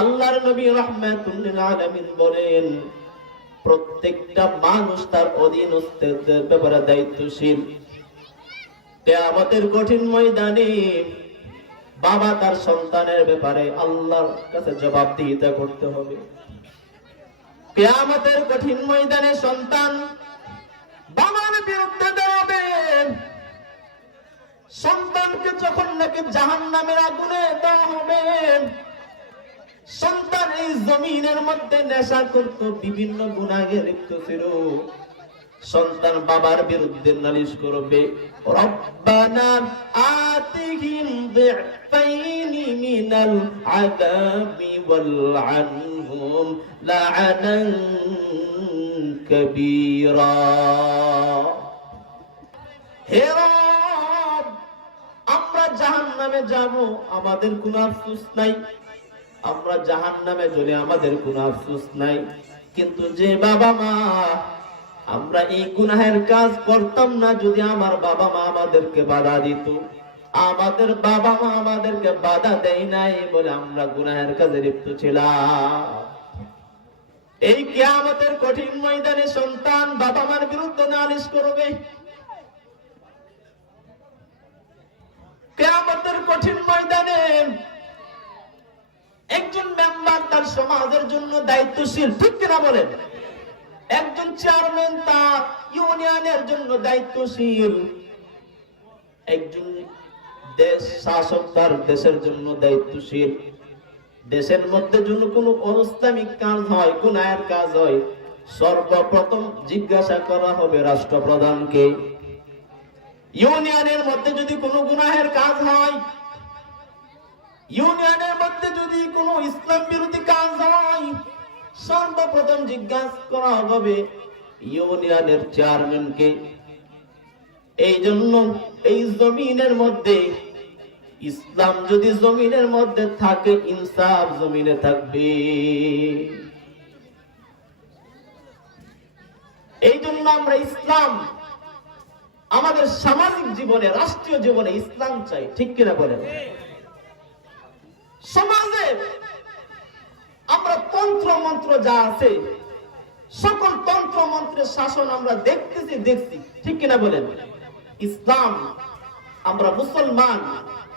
আল্লাহর নবী রহমাতুল্লিল আলামিন বলেন, প্রত্যেকটা মানুষ তার অধীনস্থদের ব্যাপারে দায়িত্বশীল। কেয়ামতের কঠিন ময়দানে বাবা তার সন্তানের ব্যাপারে আল্লাহর কাছে জবাবদিহিতা করতে হবে। কেয়ামতের কঠিন ময়দানে সন্তান বাবার বিরুদ্ধে দাঁড়াবে। সন্তানকে যখন নাকি জাহান নামের আগুনে দেওয়া হবে সন্তান এই জমিনের মধ্যে নেশা করত, বিভিন্ন গুণাগে লিপ্ত ছিল। সন্তান বাবার বিরুদ্ধে নালিশ করবে, রব্বানা আতিহিম আমরা জাহান্নামে যাব, আমাদের কোনো আফসোস নাই। আমরা জাহান্নামে চলে আমাদের কোনো আফসোস নাই, কিন্তু যে বাবা মা, আমরা এই গুনাহের কাজ করতাম না যদি আমার বাবা মা আমাদেরকে বাধা দিত। আমাদের বাবা মা আমাদেরকে বাধা দেয় নাই বলে আমরা গুনাহের কাজে লিপ্ত ছিলাম। এই কিয়ামতের কঠিন ময়দানে সন্তান বাবা মার বিরুদ্ধে নালিশ করবে। কেয়ামতের কঠিন ময়দানে সমাজের জন্য দায়িত্বশীল, ঠিক কিনা বলেন? একজন চেয়ারম্যান তার ইউনিয়নের জন্য দায়িত্বশীল। একজন দেশ শাসক তার দেশের জন্য দায়িত্বশীল। দেশের মধ্যে যদি কোনো অনস্থামিক কাজ হয়, কোন আয়ের কাজ হয়, সর্বপ্রথম জিজ্ঞাসা করা হবে রাষ্ট্রপ্রধানকে। ইউনিয়নের মধ্যে যদি কোনো গুনাহের কাজ হয় ইউনিয়নের মধ্যে যদি কোনো ইসলাম বিরোধী কাজ হয়, সর্বপ্রথম জিজ্ঞাসা করা হবে ইউনিয়নের চেয়ারম্যানকে। এই জন্য এই জমিনের মধ্যে, ইসলাম যদি জমিনের মধ্যে থাকে, ইনসাফ জমিনে থাকবে। এই জন্য আমরা ইসলাম, আমাদের সামাজিক জীবনে, রাষ্ট্রীয় জীবনে ইসলাম চাই, ঠিক কিনা বলেন? সমাজে আমরা তন্ত্র মন্ত্র যা আছে, সকল তন্ত্র মন্ত্রের শাসন আমরা দেখতেছি, দেখছি। ঠিক কিনা বলেন? ইসলাম, আমরা মুসলমান,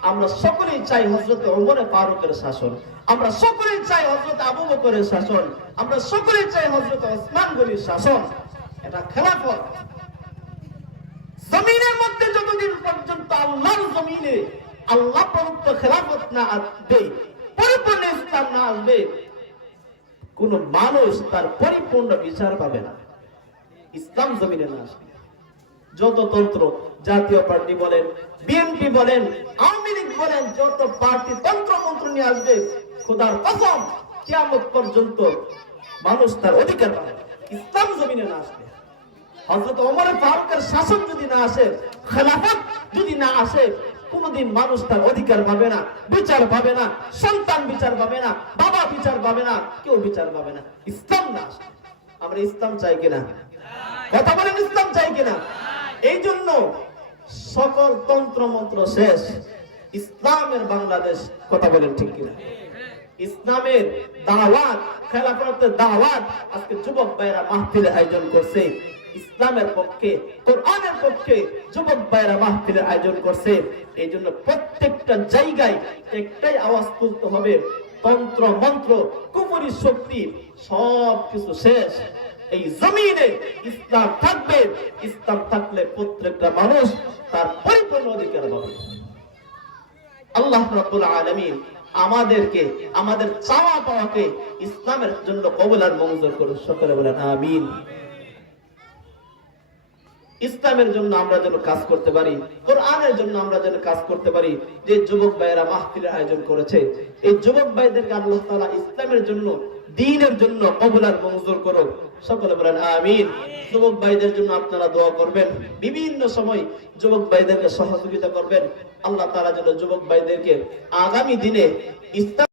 আমরা সকলেই চাই হজরত ওমরে ফারুকের শাসন। আমরা সকলেই চাই হজরত আবু বকরের শাসন। আমরা সকলেই চাই হজরত ওসমান গনির শাসন। এটা খেলাফত। জমিনের মধ্যে যতদিন পর্যন্ত আল্লাহর জমিনে আল্লাহ প্রদত্ত খেলাফত না আসবে না আসবে, কোন মানুষ তার পরিপূর্ণ বিচার পাবে না। ইসলাম জমিনে না আসবে। যত তন্ত্র জাতীয় পার্টি বলেন, বিএনপি বলেন, আওয়ামী লীগ বলেন, যত পার্টি তন্ত্র মন্ত্র নিয়ে আসবে, খোদার কসম, কিয়ামত পর্যন্ত মানুষ তার অধিকার পাবে ইসলাম জমিনে না আসবে। হযরত ওমর ফারুকের শাসন যদি না আসে, খেলাফত যদি না আসে কোনদিন মানুষ তার অধিকার পাবে না, বিচার পাবে না, সন্তান বিচার পাবে না, বাবা বিচার পাবে না, কেউ বিচার পাবে না। ইসলাম না আমরা ইসলাম চাই কিনা? কথা বলেন, ইসলাম চাই কিনা? এই জন্য সকল তন্ত্র মন্ত্র শেষ। ইসলামের বাংলাদেশ, কথা বলেন ঠিক কিনা? ইসলামের দাওয়াত, খেলাফতের দাওয়াত, আজকে যুবক ভাইরা মাহফিলের আয়োজন করছে। ইসলামের পক্ষে, কোরআনের পক্ষে যুবক ভাইরা মাহফিলের আয়োজন করছে। এই জন্য প্রত্যেকটা জায়গায় একটাই আওয়াজ তুলতে হবে। তন্ত্র, মন্ত্র কুপুরি শক্তি সব কিছু শেষ। এই জমিনে ইসলাম থাকবে। ইসলাম থাকলে প্রত্যেকটা মানুষ তার পরিপূর্ণ অধিকার পাবে। আল্লাহ রাব্বুল আলামিন আমাদেরকে, আমাদের চাওয়া পাওয়াকে ইসলামের জন্য কবুল আর মঞ্জুর করুন। সকলে বলেন, আমিন। ইসলামের জন্য আমরা যেন কাজ করতে পারি, কোরআনের জন্য আমরা যেন কাজ করতে পারি, যে যুবক ভাইয়েরা মাহফিলের আয়োজন করেছে, এই যুবক ভাইদেরকে আল্লাহ তাআলা ইসলামের জন্য দ্বীনের জন্য কবুল আর মঞ্জুর করুন সকলে বলেন, আমিন। যুবক ভাইদের জন্য আপনারা দোয়া করবেন। বিভিন্ন সময় যুবক ভাইদেরকে সহযোগিতা করবেন। আল্লাহ তাআলা যেন যুবক ভাইদেরকে আগামী দিনে ইসলাম